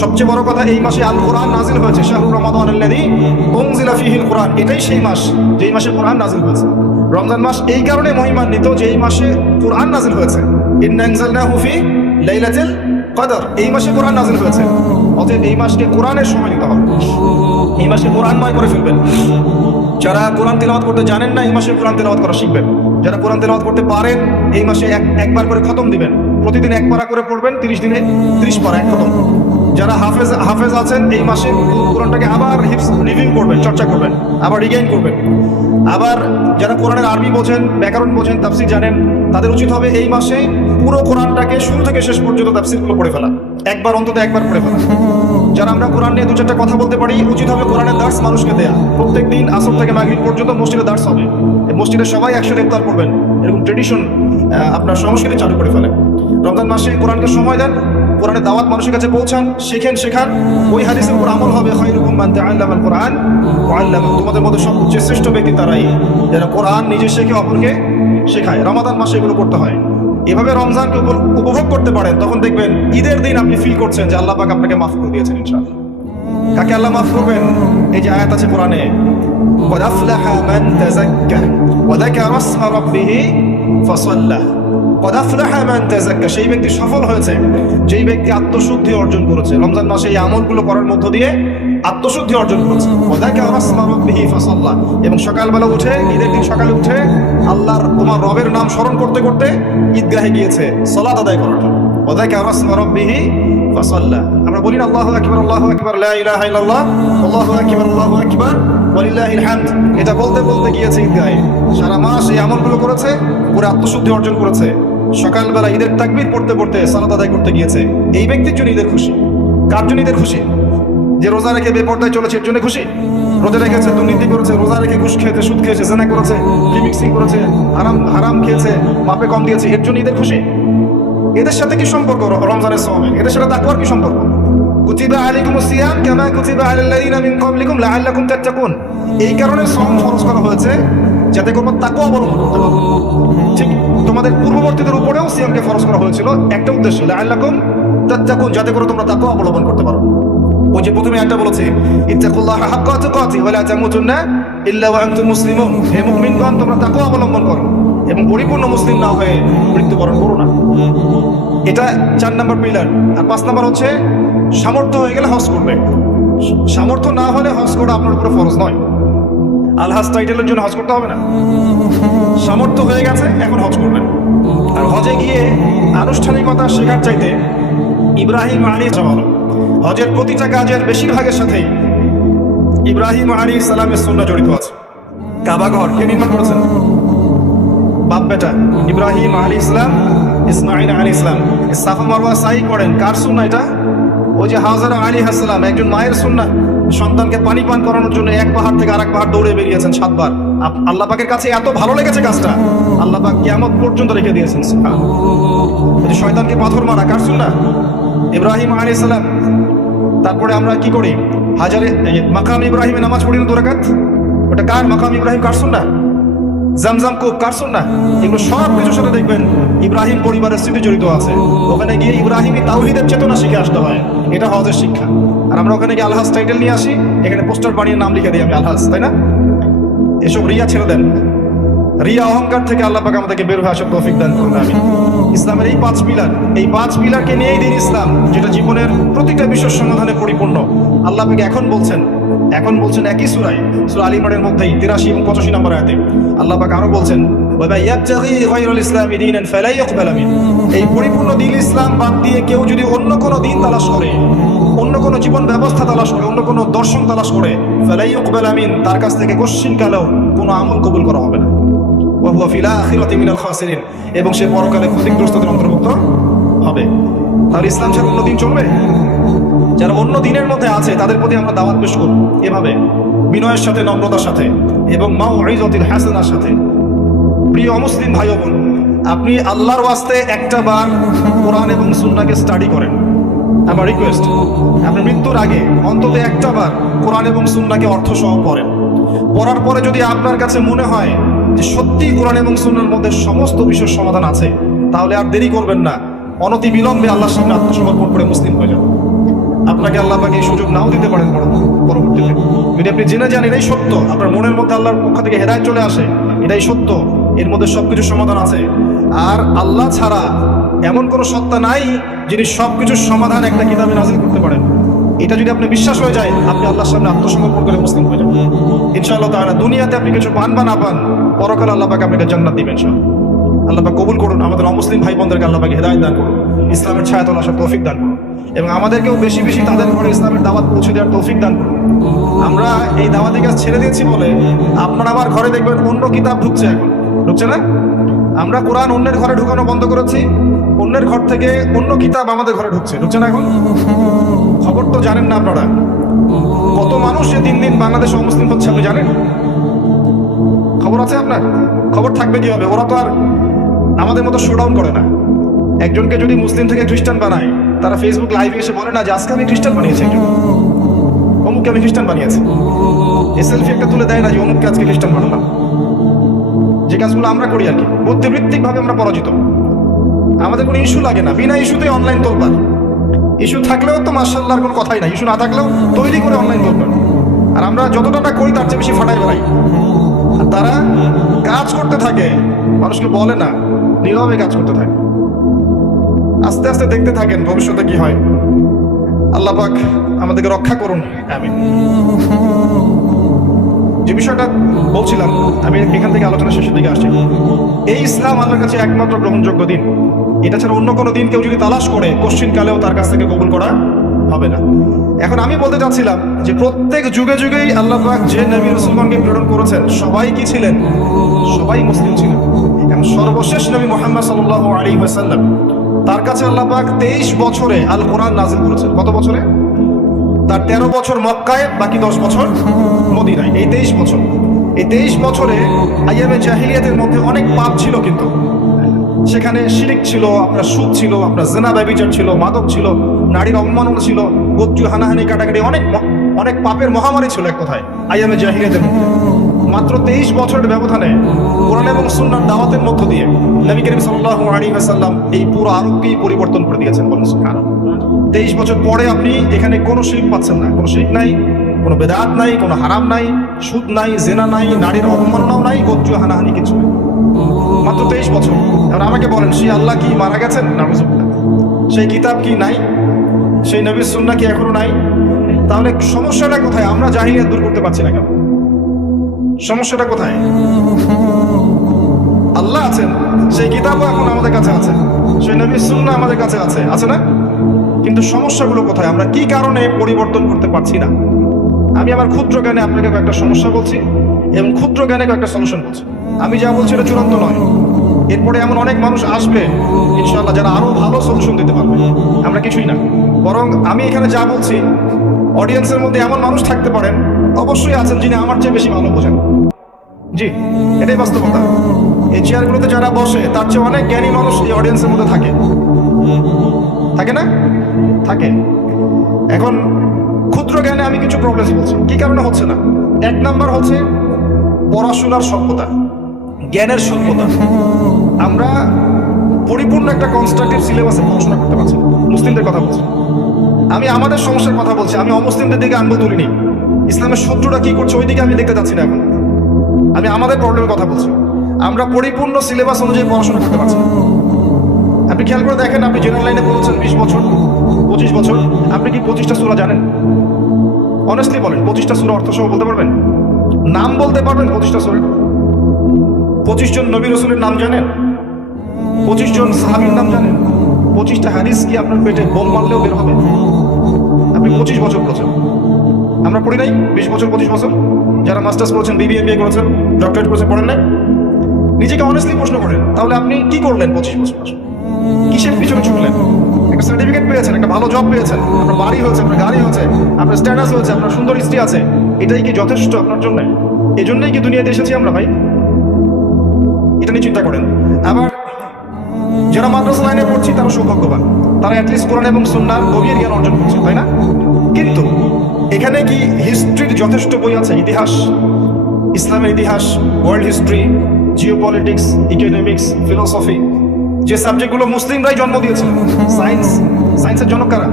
সবচেয়ে বড় কথা, এই মাসে আল কোরআন নাজিল হয়েছে। শাহরু রমাদানাল্লাযী উনজিলা ফীহিল কোরআন, এটাই সেই মাস যেই মাসে কোরআন নাজিল হয়েছে। রমজান মাস এই কারণে মহিমান্বিত যে এই মাসে কোরআন নাজিল হয়েছে। ইন্না আনজালনাহু ফি লাইলাতিল কদর, এই মাসে কোরআন নাজিল হয়েছে। অতএব এই মাসকে কোরআনের সময় দিতে হবে, এই মাসে কোরআনময় করে ফেলবেন। যারা কোরআন তেলাওয়াত করতে জানেন না, এই মাসে কোরআন তেলাওয়াত করা শিখবেন। যারা কোরআন তেলাওয়াত করতে পারেন, এই মাসে একবার করে খতম দিবেন। প্রতিদিন 1 পারা করে পড়বেন, 30 দিনে 30 পারা, 1 খতম। যারা হাফেজ আছেন, এই মাসে কোরআনটাকে আবার রিভিউ করবেন, চর্চা করবেন, আবার রিগাইন করবেন। আবার যারা কোরআনের আরবি বোঝেন, ব্যাকরণ বোঝেন, তাফসীর জানেন, তাদের উচিত হবে এই মাসে পুরো কোরআনটাকে শুরু থেকে শেষ পর্যন্ত তাফসীরগুলো পড়ে ফেলা, অন্তত একবার পড়ে ফেলা। যারা আমরা কোরআন নিয়ে 2-4টা কথা বলতে পারি, উচিত হবে কোরআনের দার্স মানুষকে দেয়া। প্রত্যেকদিন আসর থেকে মাগরিব পর্যন্ত মসজিদে দার্স হবে, মসজিদে সবাই একসাথে ইফতার করবেন। এরকম ট্রেডিশন আপনার সংস্কৃতি চালু করে ফেলেন। রমজান মাসে কোরআনকে সময় দেন, কোরআনের দাওয়াত মানুষের কাছে পৌঁছান, শেখান। ওই হাদিসের উপর আমল হবে। খায়রুকুম মান তাআল্লামাল কোরআন ওয়া আল্লামাহু, তোমাদের মধ্যে সবচেয়ে শ্রেষ্ঠ ব্যক্তি তারাই যারা কোরআন নিজে শেখে অপরকে শেখায়। রমাদান মাসে এগুলো করতে হয়। এভাবে রমজানকে উপভোগ করতে পারেন, তখন দেখবেন ঈদের দিন আপনি ফিল করছেন যে আল্লাহ পাক আপনাকে মাফ করে দিয়েছেন ইনশাআল্লাহ। কাকে আল্লাহ মাফ করবেন? এই যে আয়াত আছে কোরআনে, قد أفلح من تزكى وذكر اسم ربه فصلى। قد أفلح من تزكى, সেই ব্যক্তি সফল হয়েছে যেই ব্যক্তি আত্মশুদ্ধি অর্জন করেছে। রমজান মাসে এই আমলগুলো করার মধ্য দিয়ে আত্মশুদ্ধি অর্জন করেছে। وذكر اسم ربه فصلى, এবং সকালবেলা উঠে, ঈদের দিন সকালে উঠে তোমার রবের নাম স্মরণ করতে করতে ঈদগাহে গিয়েছে সালাত আদায় করার জন্য। وذكر اسم ربه فصلى। আমরা বলি না আল্লাহু আকবার, আল্লাহু আকবার, লা ইলাহা ইল্লাল্লাহ, আল্লাহু আকবার, আল্লাহু আকবার, ওয়ালিল্লাহিল হামদ। এটা বলতে বলতে গিয়েছে ঈদগাহে, সারা মাস এই আমলগুলো করেছে, পুরো আত্মশুদ্ধি অর্জন করেছে। সকালবেলা ঈদের তাকবীর পড়তে পড়তে সালাত আদায় করতে গিয়েছে। এই ব্যক্তির জন্য ঈদের খুশি। কার জন্য ঈদের খুশি? যে রোজা রেখে বেপরদায় চলেছে, এর জন্য খুশি? রোজা রেখেছে, দুর্নীতি করেছে, রোজা রেখে ঘুষ খেয়েছে, সুদ খেয়েছে, জেনা করেছে, মিক্সিং করেছে, হারাম হারাম খেয়েছে, মাপে কম দিয়েছে, এর জন্য ঈদের খুশি? এদের সাথে কি সম্পর্ক রমজানের সময়? এদের সাথে তাকওয়ার কি সম্পর্ক? কুতিবা আলাইকুমুস সিয়াম কামা কুতিবা আলাল লাযিনা মিন ক্বাবলিকুম লাআল্লাকুম তাত্তাকুন। এই কারণে সওম ফরজ করা হয়েছে যাতে তোমরা তাকওয়া অবলম্বন করতে পারো। ঠিক তোমাদের পূর্ববর্তীদের উপরেও সিয়ামকে ফরজ করা হয়েছিল একটা উদ্দেশ্য, লাআল্লাকুম তাত্তাকুন, যাতে করে তোমরা তাকওয়া অবলম্বন করতে পারো। ওই যে প্রথমে একটা বলেছে, ইত্তাকুল্লাহা হাক্কা তুকাতিহি ওয়া লা তামুতুন্না ইল্লা ওয়া আনতুম মুসলিমুন, হে মুমিনগণ তোমরা তাকওয়া অবলম্বন করো এবং পরিপূর্ণ মুসলিম না হয়ে মৃত্যুবরণ করো না। এটা 4 নম্বর পিলার। আর 5 নম্বর হচ্ছে সামর্থ্য হয়ে গেলে হজ করবে। সামর্থ্য না হলে হজ করা আপনার উপরে ফরজ নয়। আল হাজ টাইটেলের জন্য হজ করতে হবে না, সামর্থ্য হয়ে গেছে এখন হজ করবেন। আর হজে গিয়ে আনুষ্ঠানিকতা শেখার চাইতে ইব্রাহিম আলাইহিস সালাম, হজের প্রতিটা কাজের বেশিরভাগের সাথেই ইব্রাহিম আলাইহিস সালামের সুন্নাহ জড়িত আছে। কাবা ঘর কে নির্মাণ করেছেন? বাপ বেটা ইব্রাহিম আলাইহিস সালাম, ইসমাঈল আলাইহিস সালাম। সাফা মারওয়া সাই করেন কার সুন্নাহ এটা? ওই যে হাজরা আলাইহিস সালাম, একজন মায়ের সুন্নাহ। সন্তানকে পানি পান করানোর জন্য এক পাহাড় থেকে আরেক পাহাড় দৌড়ে বেরিয়েছেন 7 বার। আল্লাহ পাকের কাছে এত ভালো লেগেছে কাজটা, আল্লাহ পাক কিয়ামত পর্যন্ত রেখে দিয়েছেন। সুবহানাল্লাহ। শয়তানকে পাথর মারা কার সুন্নাহ? ইব্রাহিম আলাইহিস সালাম। তারপরে আমরা কি করি? হাজারে মাকাম ইব্রাহিমে নামাজ পড়ি না 2 রাকাত, ওটা কার? মাকাম ইব্রাহিম কার সুন্নাহ? জামজাম কূপ কার সুন্নাহ? এগুলো সব কিছুর সাথে দেখবেন ইব্রাহিম পরিবারের স্মৃতি জড়িত আছে। ওখানে গিয়ে ইব্রাহিমী তাওহীদের চেতনা শিখে আসতে হয়, এটা হজের শিক্ষা। আর আমরা ওখানে গিয়ে আলহাজ টাইটেল নিয়ে আসি, এখানে পোস্টার বানিয়ে নাম লিখে দিই আমি আলহাজ, তাই না? এসব রিয়া ছেড়ে দেন। রিয়া অহংকার থেকে আল্লাহ পাক আমাদেরকে বের হয়ে আসার তৌফিক দান করুন। আমি ইসলামের এই 5 পিলার, এই 5 পিলারকে নিয়েই দিন ইসলাম, যেটা জীবনের প্রতিটা বিষয়ের সমাধানে পরিপূর্ণ। আল্লাহ পাক এখন বলছেন একই সূরায়, সূরা আল ইমরানের মধ্যেই 83 এবং 85 নম্বর আয়াতে আল্লাহ পাক আরো বলছেন, ওয়া মান ইয়াবতাগি গায়রাল ইসলামি দীনান ফালা ইউকবাল মিন। এই পরিপূর্ণ দ্বীন ইসলাম বাদ দিয়ে কেউ যদি অন্য কোনো দ্বীন তালাশ করে, অন্য কোনো জীবন ব্যবস্থা তালাশ করে, অন্য কোনো দর্শন তালাশ করে, ফালা ইউকবাল মিন, তার কাছ থেকে কোশ্চিনকালেও কোনো আমল কবুল করা হবে না। ওয়া হুয়া ফিল আখিরাতি মিনাল খাসিরিন, এবং সে পরকালে ক্ষতিগ্রস্তদের অন্তর্ভুক্ত হবে। তাহলে ইসলাম ছাড়া অন্য দিন চলবে? যারা অন্য দিনের মধ্যে আছে তাদের প্রতি আমরা দাওয়াত পেশ করব এভাবে, বিনয়ের সাথে, নম্রতার সাথে এবং মাউইযাতিল হাসানার সাথে। প্রিয় মুসলিম ভাই বোন, আপনি আল্লাহর ওয়াস্তে একটা বার কোরআন এবং সুন্নাহকে স্টাডি করেন। আমার রিকোয়েস্ট, আপনি মৃত্যুর আগে অন্তত একটা বার কোরআন এবং সুন্নাহকে অর্থ সহ পড়েন। পড়ার পরে যদি আপনার কাছে মনে হয় যে সত্যি কোরআন এবং সুন্নাহর মধ্যে সমস্ত বিষয়ের সমাধান আছে, তাহলে আর দেরি করবেন না, অনতি বিলম্বে আল্লাহর সামনে আত্মসমর্পণ করে মুসলিম হয়ে যান। আপনাকে আল্লাহ পাক এই সুযোগ নাও দিতে পারেন পরবর্তীতে। যদি আপনি জেনে যান এটাই সত্য, আপনার মনের মধ্যে আল্লাহর পক্ষ থেকে হেদায়েত চলে আসে, এটাই সত্য, এর মধ্যে সবকিছুর সমাধান আছে, আর আল্লাহ ছাড়া এমন কোনো সত্তা নাই যিনি সবকিছুর সমাধান একটা কিতাবে নাযিল করতে পারেন, এটা যদি আপনি বিশ্বাস হয়ে যায়, আপনি আল্লাহর সামনে আত্মসমর্পণ করে মুসলিম হয়ে যাবেন ইনশাআল্লাহ তাআলা। দুনিয়াতে আপনি কিছু পান বা না পান, পরকালে আল্লাহ পাক আপনাকে জান্নাত দিবেন ইনশাআল্লাহ। আল্লাহ পাক কবুল করুন। আমাদের অমুসলিম ভাই বোনদেরকে আল্লাহ পাক হেদায়েত দান করুন, ইসলামের ছায়াতলে আসার তৌফিক দান করুন, এবং আমাদেরকেও বেশি বেশি তাদের ঘরে ইসলামের দাওয়াত পৌঁছে দেওয়ার তৌফিক দান করুন। আমরা এই দাওয়াতি কাজ ছেড়ে দিয়েছি বলে আপনারা আমার ঘরে দেখবেন অন্য কিতাব ঢুকছে, এখন ঢুকছে না? আমরা কোরআন অন্যের ঘরে ঢুকানো বন্ধ করেছি, অন্যের ঘর থেকে অন্য কিতাব আমাদের ঘরে ঢুকছে না এখন? খবর তো জানেন না আপনারা, কত মানুষ যে দিন দিন বাংলাদেশে অমুসলিম হচ্ছে আপনি জানেন? খবর আছে আপনার? খবর থাকবে কি হবে? ওরা তো আর আমাদের মতো শোডাউন করে না। একজনকে যদি মুসলিম থেকে খ্রিস্টান বানায়, তারা ফেসবুক লাইভে এসে বলে না যে আজকে আমি খ্রিস্টান বানিয়েছি, একজন অমুককে আমি খ্রিস্টান বানিয়েছি। সেলফি একটা তুলে দেয় না যে অমুককে আজকে খ্রিস্টান বানালাম। যে কাজগুলো আমরা করি আর কি, বুদ্ধিবৃত্তিক ভাবে আমরা পরাজিত। আমাদের কোনো ইস্যু লাগে না, বিনা ইস্যুতে অনলাইন তোলপার। ইস্যু থাকলেও তো মাশাআল্লাহর কোনো কথাই না, ইস্যু না থাকলেও তৈরি করে অনলাইন তোলপার। আর আমরা যতটা করি তার চেয়ে বেশি ফাটাই বেড়াই। আর তারা কাজ করতে থাকে, মানুষকে বলে না, নীরবে কাজ করতে থাকে। আস্তে আস্তে দেখতে থাকেন ভবিষ্যতে কি হয়। আল্লাহ পাক আমাদেরকে রক্ষা করুন, আমিন। যে বিষয়টা বলছিলাম, আমি এখান থেকে আলোচনা শেষের দিকে আসছি। এই ইসলাম আল্লাহর কাছে একমাত্র গ্রহণযোগ্য দিন। এটা ছাড়া অন্য কোনো দিন কেউ যদি তালাশ করে, কোশ্চিন কালেও তার কাছ থেকে কবুল করা হবে না। এখন আমি বলতে চাচ্ছিলাম যে প্রত্যেক যুগে যুগেই আল্লাহ পাক যে নবী রাসূলগণকে প্রেরণ করেছেন, সবাই কি ছিলেন? সবাই মুসলিম ছিলেন। এবং সর্বশেষ নবী মুহাম্মদ সাল্লাল্লাহু আলাইহি ওয়াসাল্লাম, তার কাছে আল্লাহ পাক 23 বছরে আল কোরআন নাযিল করেছেন। কত বছরে? তার 13 বছর মক্কায়, বাকি 10 বছর মদিনায়। এই 23 বছর, এই 23 বছরে আইয়ামে জাহিলিয়াতের মধ্যে অনেক পাপ ছিল, কিন্তু সেখানে শিরিক ছিল, আপনার সুদ ছিল, আপনার জেনা ব্যভিচার ছিল, মাদক ছিল, নারীর অবমাননা ছিল, গোত্রীয় হানাহানি কাটাকাটি, অনেক পাপের মহামারী ছিল এক কথায় আইয়ামে জাহিলিয়াতের মধ্যে। মাত্র 23 বছরের ব্যবধানে কোরআন এবং সুন্নাহর দাওয়াতের মধ্য দিয়ে নবী করিম সাল্লাল্লাহু আলাইহি ওয়াসাল্লাম এই পুরো আরবকেই পরিবর্তন করে দিয়েছেন। বলেন সুবহানাল্লাহ। 23 বছর পরে আপনি এখানে কোনো শিরক পাচ্ছেন না, কোনো শিরক নাই, কোনো বেদাত নাই, কোনো হারাম নাই, সুদ নাই, জেনা নাই, নারীর অবমাননাও নাই, গোত্রীয় হানাহানি কিছু নাই। মাত্র 23 বছর। এবার আমাকে বলেন, সেই আল্লাহ কি মারা গেছেন? নাউযুবিল্লাহ। সেই কিতাব কি নাই? সেই নবীর সুন্নাহ কি এখনো নাই? তাহলে সমস্যাটা কোথায়? আমরা জাহিলিয়াত দূর করতে পারছি না কেন? সমস্যাটা কোথায়? আল্লাহ আছেন, সেই কিতাবও এখন আমাদের কাছে আছে, সেই নবীর সুন্নাহ আমাদের কাছে আছে, আছে না? কিন্তু সমস্যাগুলো কোথায়? আমরা কি কারণে পরিবর্তন করতে পারছি না? আমি আমার ক্ষুদ্র জ্ঞানে আপনাকে একটা সমস্যা বলছি এবং ক্ষুদ্র জ্ঞানে একটা সলিউশন বলছি। আমি যা বলছি এটা চূড়ান্ত নয়। এরপরে এমন অনেক মানুষ আসবে ইনশাআল্লাহ যারা আরো ভালো সলিউশন দিতে পারবে। আমরা কিছুই না, বরং আমি এখানে যা বলছি অডিয়েন্সের মধ্যে এমন মানুষ থাকতে পারেন, অবশ্যই আছেন, যিনি আমার চেয়ে বেশি ভালো বোঝেন। জি, এটাই বাস্তবতা। এই চেয়ারগুলোতে যারা বসে তার চেয়ে অনেক জ্ঞানী মানুষ এই অডিয়েন্সের মধ্যে থাকে, থাকে না? থাকে। এখন ক্ষুদ্র জ্ঞানে আমি কিছু প্রবলেম বলছি, কি কারণে হচ্ছে না? 1 নাম্বার হচ্ছে পড়াশোনার স্বল্পতা, জ্ঞানের স্বল্পতা। আমরা পরিপূর্ণ একটা কনস্ট্রাকটিভ সিলেবাসে পড়াশোনা করতে পারছি। মুসলিমদের কথা বলছি, আমি আমাদের সমস্যার কথা বলছি। আমি অমুসলিমদের দিকে আঙ্গুল তুলিনি। ইসলামের শত্রুরা কি করছে ওই দিকে আমি দেখতে যাচ্ছি না এখন। আমি আমাদের প্রবলেমের কথা বলছি। আমরা পরিপূর্ণ সিলেবাস অনুযায়ী পড়াশোনা করতে পারছি না। আপনি খেয়াল করে দেখেন, আপনি জেনারেল লাইনে পড়ছেন 20 বছর, 25 বছর, আপনি কি 25টা সূরা জানেন? অনেস্টলি বলেন, 25টা সূরা অর্থ সহ বলতে পারবেন? নাম বলতে পারবেন 25টা সূরা? 25 জন নবী রাসূলের নাম জানেন? 25 জন সাহাবীর নাম জানেন? 25টা হাদিস কি আপনার পেটে বোম মারলেও বের হবে? আপনি 25 বছর পড়েছেন, আমরা পড়ি নাই? 20 বছর, 25 বছর। যারা মাস্টার্স করেছেন, বিবিএ, এমবিএ করেছেন, ডক্টরেট করেছেন, পড়েন নাই? নিজেকে অনেস্টলি প্রশ্ন করেন, তাহলে আপনি কি করলেন 25 বছর? কিসের পিছনে ছুটলেন? একটা সার্টিফিকেট পেয়েছেন, একটা ভালো জব পেয়েছেন, আপনার বাড়ি হয়েছে, আপনার গাড়ি হয়েছে, আপনার স্ট্যাটাস হয়েছে, আপনার সুন্দর স্ত্রী আছে, এটাই কি যথেষ্ট আপনার জন্য? এই জন্যই কি দুনিয়াতে এসেছি আমরা ভাই? এটা নিয়ে চিন্তা করেন। আবার যারা মাদ্রাসা লাইনে পড়ছি তারা সৌভাগ্যবান, তারা অ্যাটলিস্ট কোরআন এবং সুন্নাহর গভীর জ্ঞান অর্জন করছে, তাই না? কিন্তু এখানে কি হিস্ট্রির যথেষ্ট বই আছে? ইতিহাস, ইসলামের ইতিহাস, world history, geopolitics, economics, philosophy, যে সাবজেক্টগুলো মুসলিমরাই জন্ম দিয়েছে। সায়েন্স, সায়েন্সের জনক কারা?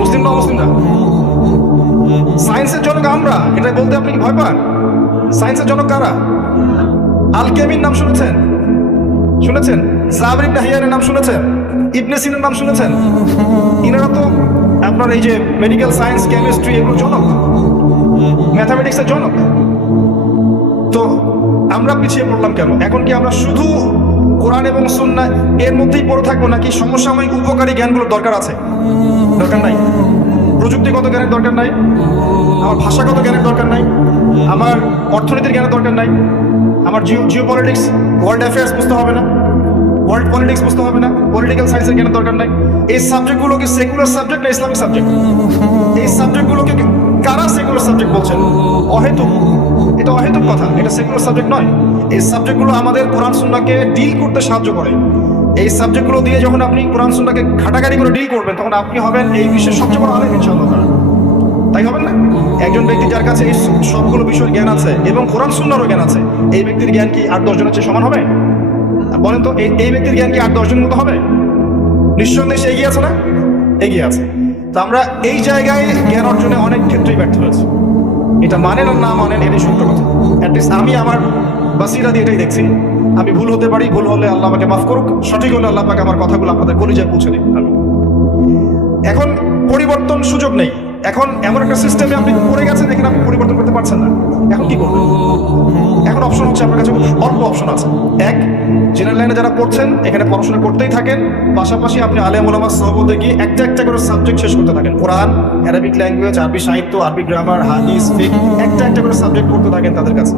মুসলিম না মুসলিমরা? সায়েন্সের জনক আমরা, এটা বলতে আপনি কি ভয় পান? সায়েন্সের জনক কারা? আল-কেমির নাম শুনেছেন? শুনেছেন? জাবর ইবনে হাইয়ানের নাম শুনেছেন? ইবনে সিনার নাম শুনেছেন? ইনারা তো আপনার এই যে মেডিকেল সায়েন্স, কেমিস্ট্রি, এগুলো জনক, ম্যাথামেটিক্সের জনক। তো আমরা পিছিয়ে পড়লাম কেন? এখন কি আমরা শুধু কোরআন এবং সুন্নাহ এর মধ্যেই পড়ে থাকবো, নাকি সমসাময়িক উপকারী জ্ঞানগুলোর দরকার আছে? দরকার নাই? প্রযুক্তিগত জ্ঞানের দরকার নাই? আমার ভাষাগত জ্ঞানের দরকার নাই? আমার অর্থনীতির জ্ঞানের দরকার নাই? আমার জিওপলিটিক্স, ওয়ার্ল্ড অ্যাফেয়ার্স বুঝতে হবে না? ওয়ার্ল্ড পলিটিক্স বুঝতে হবে না? পলিটিক্যাল সায়েন্সের জ্ঞানের দরকার নাই? এই সাবজেক্টগুলো কি সেকুলার সাবজেক্ট না ইসলামিক সাবজেক্ট? এই সাবজেক্টগুলোকে কারা সেকুলার সাবজেক্ট বলছেন? অহেতুক। এটা অহেতুক কথা, এটা সেকুলার সাবজেক্ট নয়। এই সাবজেক্টগুলো আমাদের কোরআন সুন্নাহকে ডিল করতে সাহায্য করে। এই সাবজেক্টগুলো দিয়ে যখন আপনি কোরআন সুন্নাহকে ঘাটাঘাটি করে ডিল করবেন, তখন আপনি হবেন এই বিশ্বের সবচেয়ে বড় আলেম ইনশাআল্লাহ। তাই হবেন না? একজন ব্যক্তি যার কাছে এই সবগুলো বিষয়ের জ্ঞান আছে এবং কোরআন সুন্নাহরও জ্ঞান আছে, এই ব্যক্তির জ্ঞান কি 8-10 জনের চেয়ে সমান হবে? বলেন তো, এই ব্যক্তির জ্ঞান কি 8-10 জনের মতো হবে? নিঃসন্দেহে সে এগিয়ে আছে না? এগিয়ে আছে। তো আমরা এই জায়গায় জ্ঞান অর্জনে অনেক ক্ষেত্রেই ব্যর্থ হয়েছি। এটা মানেন আর না মানেন, এটাই সত্য কথা। অ্যাটলিস্ট আমি আমার বাসিরা দিয়ে এটাই দেখছি। আমি ভুল হতে পারি, ভুল হলে আল্লাহ আমাকে মাফ করুক, সঠিক হলে আল্লাহ আমাকে আমার কথাগুলো আপনাদের কলিজায় পৌঁছে দিন। এখন পরিবর্তন সুযোগ নেই। এখন এমন একটা সিস্টেমে আপনি পড়ে গেছেন, এখানে আপনি পরিবর্তন করতে পারছেন না। এখন কি করবেন? এখন অপশন হচ্ছে, আপনার কাছে অল্প অপশন আছে। এক, জেনারেল লাইনে যারা পড়ছেন এখানে পড়াশোনা করতেই থাকেন, পাশাপাশি আপনি আলেম ওলামার সহবতে গিয়ে একটা একটা করে সাবজেক্ট শেষ করতে থাকেন। কোরআন, অ্যারাবিক ল্যাঙ্গুয়েজ, আরবি সাহিত্য, আরবি গ্রামার, হাদিস, ফিকহ, একটা একটা করে সাবজেক্ট পড়তে থাকেন তাদের কাছে।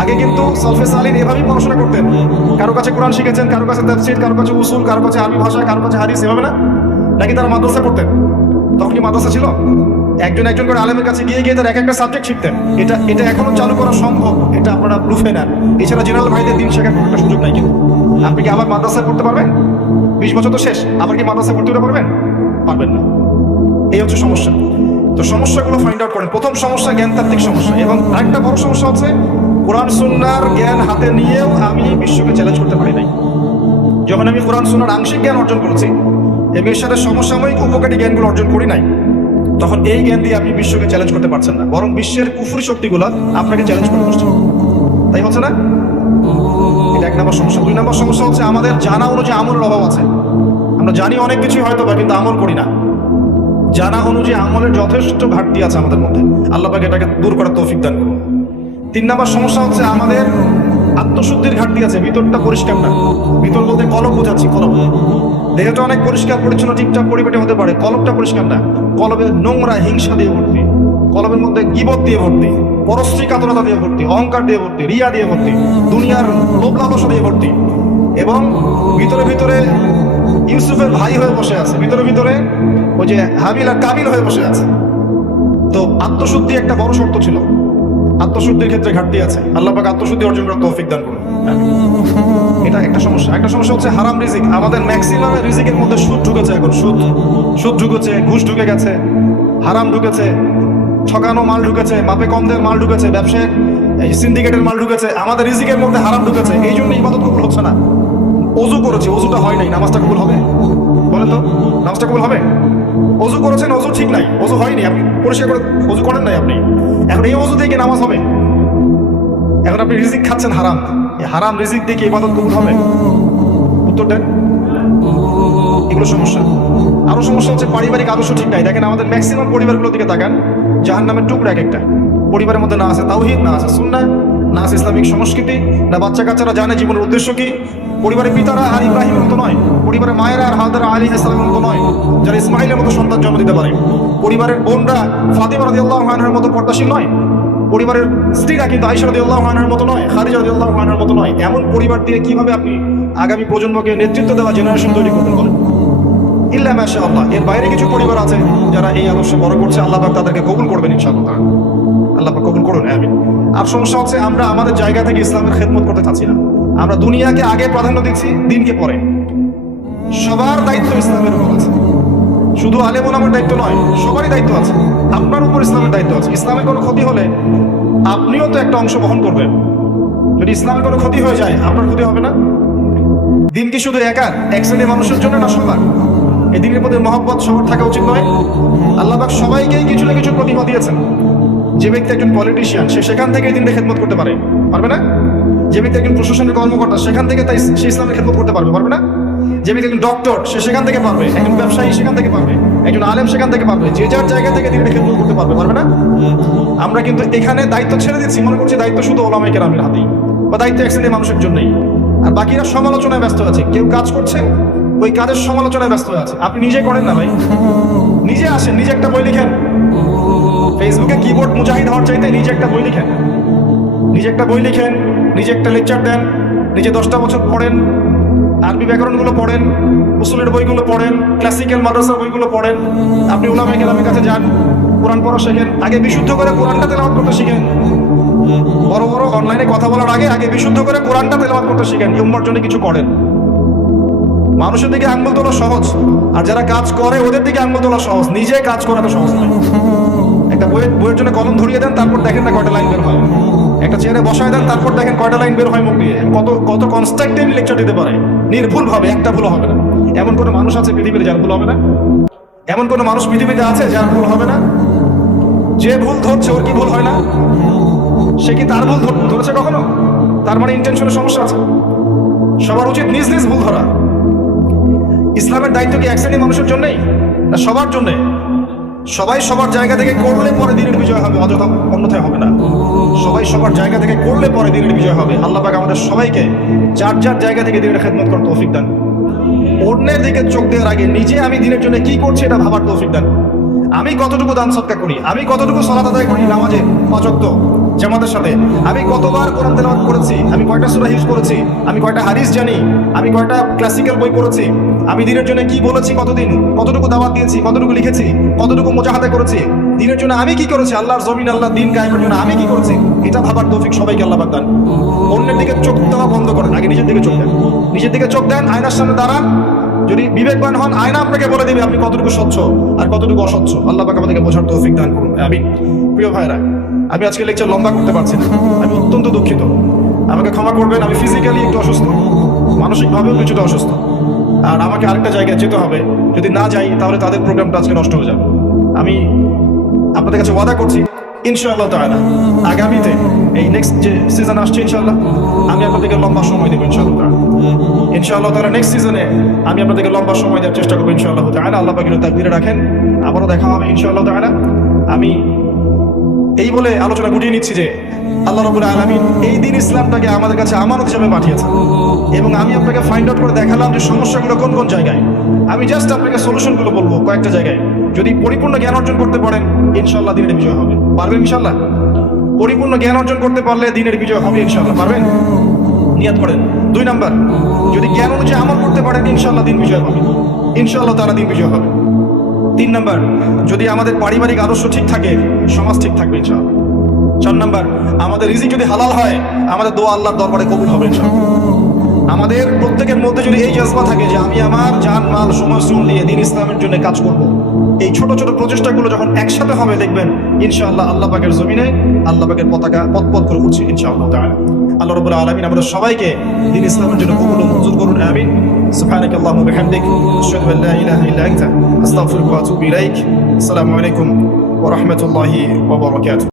আগে কিন্তু সলফে সালিন এভাবেই পড়াশোনা করতেন। কারো কাছে কোরআন শিখেছেন, কারো কাছে তাফসীর, কারো কাছে উসুল, কারো কাছে আরবি ভাষা, কারো কাছে হাদিস, এভাবে না? নাকি তারা মাদ্রাসা পড়তেন? তখন কি মাদ্রাসা ছিল? একজন একজন করে আলেমের কাছে গিয়ে গিয়ে তার এক একটা সাবজেক্ট শিখতেন। এটা এটা এখনো চালু করা সম্ভব, এটা আপনারা প্রুফে নেন। এছাড়া জেনারেল ভাইদের দিন শেখার কোনো একটা সুযোগ নাই। কিন্তু আপনি কি আবার মাদ্রাসায় পড়তে পারবেন? 20 বছর তো শেষ, আবার কি মাদ্রাসায় পড়তে পারবেন? পারবেন না। এই হচ্ছে সমস্যা। তো সমস্যাগুলো ফাইন্ড আউট করেন। প্রথম সমস্যা জ্ঞানতাত্ত্বিক সমস্যা, এবং আরেকটা বড় সমস্যা হচ্ছে কোরআন সুন্নাহর জ্ঞান হাতে নিয়েও আমি বিশ্বকে চ্যালেঞ্জ করতে পারি নাই। যখন আমি কোরআন সুন্নাহর আংশিক জ্ঞান অর্জন করেছি এবং এর সাথে সমসাময়িক উপকারী জ্ঞানগুলো অর্জন করি নাই, তখন এই জ্ঞান দিয়ে আপনি বিশ্বকে চ্যালেঞ্জ করতে পারছেন না, বরং বিশ্বের কুফরি শক্তিগুলো আপনাকে চ্যালেঞ্জ করে বসছে। তাই হচ্ছে না? এটা 1 নম্বর সমস্যা। 2 নম্বর সমস্যা হচ্ছে আমাদের জানা অনুযায়ী আমলের অভাব আছে। আমরা জানি অনেক কিছুই হয়তো বা, কিন্তু আমল করি না। জানা অনুযায়ী আমলের যথেষ্ট ঘাটতি আছে আমাদের মধ্যে। আল্লাহ পাক এটাকে দূর করার তৌফিক দান করুন। 3 নম্বর সমস্যা হচ্ছে আমাদের আত্মশুদ্ধির ঘাটতি আছে। ভিতরটা পরিষ্কার না। ভিতর বলতে কলব বোঝাচ্ছি। কলব দেহটা অনেক পরিষ্কার পরিচ্ছন্ন টিপটাপ পরিপাটি হতে পারে, কলবটা পরিষ্কার না। কলবে নোংরা হিংসা দিয়ে ভর্তি, কলবের মধ্যে গীবত দিয়ে ভর্তি, পরশ্রী কাতরতা দিয়ে ভর্তি, অহংকার দিয়ে ভর্তি, রিয়া দিয়ে ভর্তি, দুনিয়ার লোভ লালসা দিয়ে ভর্তি। এবং ভিতরে ভিতরে ইউসুফের ভাই হয়ে বসে আছে, ভিতরে ভিতরে ওই যে হাবিল আর কাবিল হয়ে বসে আছে। তো আত্মশুদ্ধি একটা বড় শর্ত ছিল। আত্মশুদ্ধির ক্ষেত্রে ঘাটতি আছে। আল্লাহ পাক আত্মশুদ্ধি অর্জন করার তৌফিক দান করুন। এটা একটা সমস্যা। একটা সমস্যা হচ্ছে হারাম রিজিক। আমাদের ম্যাক্সিমাম রিজিকের মধ্যে সুদ ঢুকেছে। এখন সুদ ঢুকেছে, ঘুষ ঢুকে গেছে, হারাম ঢুকেছে, ঠকানো মাল ঢুকেছে, মাপে কম দেওয়ার মাল ঢুকেছে, ব্যবসায় সিন্ডিকেটের মাল ঢুকেছে। আমাদের রিজিকের মধ্যে হারাম ঢুকেছে, এই জন্য ইবাদত কবুল হচ্ছে না। ওযু করেছি, ওযুটা হয় নাই, নামাজটা কবুল হবে? বলে তো, নামাজটা কবুল হবে? ওযু করেছেন, ওযু ঠিক নাই, ওযু হয়নি, আপনি পরিষ্কার করে ওযু করেন নাই আপনি। এখন এই ওযু দিয়ে কি নামাজ হবে? এখন আপনি রিজিক খাচ্ছেন হারাম, এই হারাম রিজিক দিয়ে কি ইবাদত কবুল হবে? উত্তর দেন। এগুলো সমস্যা। আরো সমস্যা হচ্ছে পারিবারিক আদর্শ ঠিক নাই। দেখেন আমাদের ম্যাক্সিমাম পরিবারগুলোর দিকে তাকান, জাহান্নামের টুকরা এক একটা। পরিবারের মধ্যে না আছে তাওহীদ, না আছে সুন্নাহ, না আছে ইসলামিক সংস্কৃতি, না বাচ্চা কাচ্চারা জানে জীবনের উদ্দেশ্য কি। পরিবারের পিতারা আর ইব্রাহিমের মতো নয়, পরিবারের মায়েরা আর হাজরা আলাইহিস সালামের মতো নয়, যারা ইসমাইলের মতো সন্তান জন্ম দিতে পারে। পরিবারের বোনরা ফাতিমা রাদিয়াল্লাহু আনহার মতো পর্দাশীল নয়, পরিবারের স্ত্রীরা কিন্তু আয়েশা রাদিয়াল্লাহু আনহার মতো নয়, খাদিজা রাদিয়াল্লাহু আনহার মতো নয়। এমন পরিবার দিয়ে কিভাবে আপনি আগামী প্রজন্মকে নেতৃত্ব দেওয়া জেনারেশন তৈরি করবেন বলেন? ইল্লা মাশাআল্লাহ। এর বাইরে কিছু পরিবার আছে যারা এই আদর্শে বড় করছে, আল্লাহ পাক তাদেরকে কবুল করবেন ইনশাআল্লাহ। আল্লাহ পাক কবুল করুন, আমিন। আর সমস্যা হচ্ছে আমরা আমাদের জায়গা থেকে ইসলামের খেদমত করতে চাচ্ছি না। আমরা দুনিয়াকে আগে প্রাধান্য দিচ্ছি, দিনকে পরে। সবার দায়িত্ব ইসলামের উপর আছে, শুধু আলেম ওলামার দায়িত্ব নয়, সবারই দায়িত্ব আছে। আপনার উপর ইসলামের দায়িত্ব আছে। ইসলামের কোনো ক্ষতি হলে আপনিও তো একটা অংশ বহন করবেন। যদি ইসলামের কোনো ক্ষতি হয়ে যায়, আপনার ক্ষতি হবে না? দিন কি শুধু এক শ্রেণীর মানুষের জন্য না সবার? এই দিনের প্রতি মহব্বত সবার থাকা উচিত নয়? আল্লাহ পাক সবাইকেই কিছু না কিছু প্রতিভা দিয়েছেন। যে ব্যক্তি একজন পলিটিশিয়ান, সে সেখান থেকে এই দিনটা খেদমত করতে পারবে না? যে ব্যক্তি একজন প্রশাসনিক কর্মকর্তা, সেখান থেকে সে ইসলামের খেদমত করতে পারবে না? যে ব্যক্তি একজন ডক্টর, সে সেখান থেকে পারবে। একজন ব্যবসায়ী সেখান থেকে পারবে, একজন আলেম সেখান থেকে পারবে। যে যার জায়গা থেকে দিনটা খেদমত করতে পারবে না? আমরা কিন্তু এখানে দায়িত্ব ছেড়ে দিচ্ছি, মনে করছি দায়িত্ব শুধু ওলামায়ে কেরামের হাতেই, বা দায়িত্ব এক শ্রেণীর মানুষের জন্যই। আর বাকিরা সমালোচনায় ব্যস্ত আছে। কেউ কাজ করছে, ওই কাজের সমালোচনায় ব্যস্ত আছে। আপনি নিজে করেন না ভাই, নিজে আসেন, নিজে একটা বই লিখেন। ফেসবুকে কিবোর্ড মুজাহিদ হওয়ার চাইতে নিজে একটা বই লিখেন, নিজে একটা বই লিখেন, নিজে একটা লেকচার দেন, নিজে 10টা বছর পড়েন, আরবি ব্যাকরণগুলো পড়েন, উসুলের বইগুলো পড়েন, ক্লাসিক্যাল মাদ্রাসার বইগুলো পড়েন। আপনি উলামায়ে কেরামের কাছে যান, কোরআন পড়া শেখেন। আগে বিশুদ্ধ করে কোরআনটা তেলাওয়াত করতে শিখেন। বড় বড় অনলাইনে কথা বলার আগে বিশুদ্ধ করে কোরআনটা তেলাওয়াত করতে শিখেন। এই উম্মার জন্য কিছু করেন। মানুষের দিকে আঙ্গুল তোলা সহজ, আর যারা কাজ করে ওদের দিকে আঙ্গুল তোলা সহজ। নিজে কাজ করাটা সহজ নয়। একটা বইয়ের জন্য কলম ধরিয়ে দেন, তারপর দেখেন না কয়টা লাইন বের হয়। একটা চেয়ারে বসায় দেন, তারপর দেখেন কয়টা লাইন বের হয় মুখ দিয়ে। কত কনস্ট্রাকটিভ লেকচার দিতে পারে, নির্ভুল ভাবে, একটা ভুল হবে না। এমন কোনো মানুষ আছে পৃথিবীতে যার ভুল হবে না? এমন কোনো মানুষ পৃথিবীতে আছে যার ভুল হবে না? যে ভুল ধরছে ওর কি ভুল হয় না? সে কি তার ভুল ধরেছে কখনো? তার মানে ইন্টেনশনের সমস্যা আছে। সবার উচিত নিজ নিজ ভুল ধরা। ইসলামের দায়িত্ব কি এক শ্রেণীর মানুষের জন্যই, না সবার জন্যে? সবাই সবার জায়গা থেকে করলে পরে দিনের বিজয় হবে, অযথা অন্যথায় হবে না। সবাই সবার জায়গা থেকে করলে পরে দিনের বিজয় হবে। আল্লাহ পাক আমাদের সবাইকে যার যার জায়গা থেকে দিনের খেদমত করার তৌফিক দান। অন্যের দিকে চোখ দেওয়ার আগে নিজে আমি দিনের জন্য কি করছি এটা ভাবার তৌফিক দান। আমি কতটুকু দান সদকা করি, আমি কতটুকু সালাত আদায় করি নামাজে 5 ওয়াক্ত জামাতের সাথে, আমি কতবার কোরআন তেলাওয়াত করেছি, আমি কয়টা সূরা হিফজ করেছি, আমি কয়টা হাদিস জানি, আমি কয়টা ক্লাসিক্যাল বই পড়েছি, আমি দিনের জন্য কি বলেছি, কতদিন কতটুকু দাওয়াত দিয়েছি, কতটুকু লিখেছি, কতটুকু মুজাহাদা করেছি, দিনের জন্য আমি কি করেছি, আল্লাহর জমিন আল্লাহর দিন কায়েমের জন্য আমি কি করেছি, এটা ভাবার তৌফিক সবাইকে আল্লাহ পাক দান। অন্যের দিকে চোখ দেওয়া বন্ধ করেন, আগে নিজের দিকে চোখ দেন। নিজের দিকে চোখ দেন, আয়নার সামনে দাঁড়ান। যদি বিবেকবান হন, আয়না আপনাকে বলে দেবে আপনি কতটুকু স্বচ্ছ আর কতটুকু অস্বচ্ছ। আল্লাহ পাক আমাদেরকে বোঝার তৌফিক দান করুন, আমিন। প্রিয় ভাইরা, আমি আজকে লেকচার লম্বা করতে পারছি না, আমি অত্যন্ত দুঃখিত, আমাকে ক্ষমা করবেন। আমি ফিজিক্যালি একটু অসুস্থ, মানসিকভাবেও কিছুটা অসুস্থ, আর আমাকে আরেকটা জায়গায় যেতে হবে। যদি না যাই তাহলে তাদের প্রোগ্রামটা আজকে নষ্ট হয়ে যাবে। আমি আপনাদের কাছে ওয়াদা করছি ইনশাআল্লাহ তাআলা আগামীতে এই নেক্সট যে সিজন আসছে ইনশাআল্লাহ আমি আপনাদেরকে লম্বা সময় দেবো ইনশাআল্লাহ তাআলা। ইনশাআল্লাহ তাআলা নেক্সট সিজনে আমি আপনাদেরকে লম্বা সময় দেওয়ার চেষ্টা করবো ইনশাআল্লাহ তাআলা। আল্লাহ পাক তাকদীরে রাখেন, আবারও দেখা হবে ইনশাআল্লাহ তাআলা। আমি এই বলে আলোচনা গুটিয়ে নিচ্ছি যে আল্লাহ রাব্বুল আলামিন এই দিন ইসলামটাকে আমাদের কাছে আমানত হিসেবে পাঠিয়েছেন, এবং আমি আপনাকে ফাইন্ড আউট করে দেখালাম যে সমস্যাগুলো কোন কোন জায়গায়। আমি জাস্ট আপনাকে সলিউশনগুলো বলবো কয়েকটা জায়গায়। যদি পরিপূর্ণ জ্ঞান অর্জন করতে পারেন ইনশাআল্লাহ দিনের বিজয় হবে। পারবেন ইনশাআল্লাহ? পরিপূর্ণ জ্ঞান অর্জন করতে পারলে দিনের বিজয় হবে ইনশাআল্লাহ। পারবেন? নিয়ত করেন। 2 নাম্বার, যদি জ্ঞান অনুযায়ী আমল করতে পারেন ইনশাআল্লাহ দিন বিজয় হবে, ইনশাআল্লাহ তাআলা দিন বিজয় হবে। 3 নাম্বার, যদি আমাদের পারিবারিক আদর্শ ঠিক থাকে সমাজ ঠিক থাকবে ইনশাআল্লাহ। 4 নাম্বার, আমাদের রিজিক যদি হালাল হয় আমাদের দোয়া আল্লাহর দরবারে কবুল হবে ইনশাআল্লাহ। আমাদের প্রত্যেকের মধ্যে যদি এই জজবা থাকে যে আমি আমার জান মাল সময় শ্রম দিয়ে দিন ইসলামের জন্য কাজ করব, এই ছোট ছোট প্রচেষ্টাগুলো যখন একসাথে হবে দেখবেন ইনশাআল্লাহ আল্লাহ পাকের জমিনে আল্লাহ পাকের পতাকা পথ করে উঠছে ইনশাআল্লাহ তাআলা। আল্লাহ রাব্বুল আলামিন আমাদের সবাইকে দিন ইসলামের জন্য কবুল ও মঞ্জুর করুন, আমিন। সুবহানাকা আল্লাহুম্মা ওয়া বিহামদিক আশহাদু আল্লা ইলাহা ইল্লা আনতা আস্তাগফিরুকা ওয়া আতুবু ইলাইক। আসসালামু আলাইকুম ওয়া রাহমাতুল্লাহি ওয়া বারাকাতুহু।